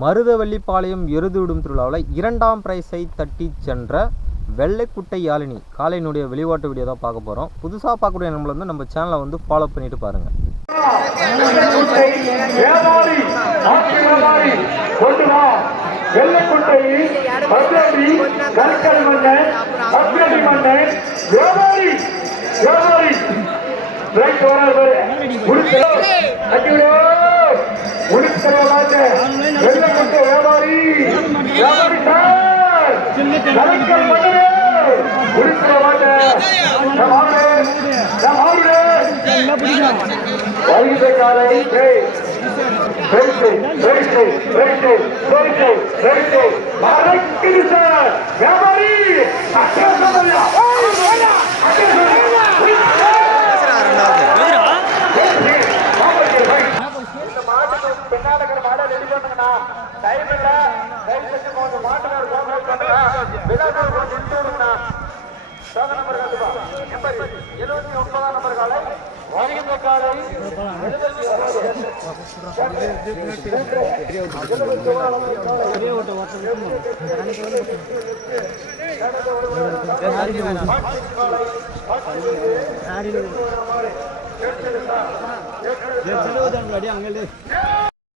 மருதவள்ளிப்பாளையம் எருதுவிடும் திருவிழாவில் இரண்டாம் பிரைஸை தட்டி சென்ற வெள்ளைக்குட்டை யாழினி. காலையினுடைய வெளிவாட்டு வீடியோ தான் பார்க்க போகிறோம் புதுசாக பார்க்கக்கூடிய நம்மளை வந்து நம்ம சேனலை வந்து ஃபாலோ பண்ணிட்டு பாருங்கள் வெள்ளைக்குட்டை வியாபாரி ஆட்சி வியாபாரி கொண்டு வா வெள்ளைக்குட்டை பத்ரடி கற்கல் மன்னன் பத்ரடி மன்னன் வியாபாரி வியாபாரி ரைட் ஓனர் முடிக்கிறோ அடிவிடோ முடிக்கிறோ மாட்டே வெள்ளைக்குட்டை வியாபாரி வியாபாரி சார் வருகிற காலை வியாபாரி பெண்ணாடகர் மாட ரெடி பண்ணுங்கண்ணா டைம் இல்ல எழுபத்தி ஒன்பதாம் நம்பர் காலை வருகின்ற காலை எழுபத்தி அடி அங்கே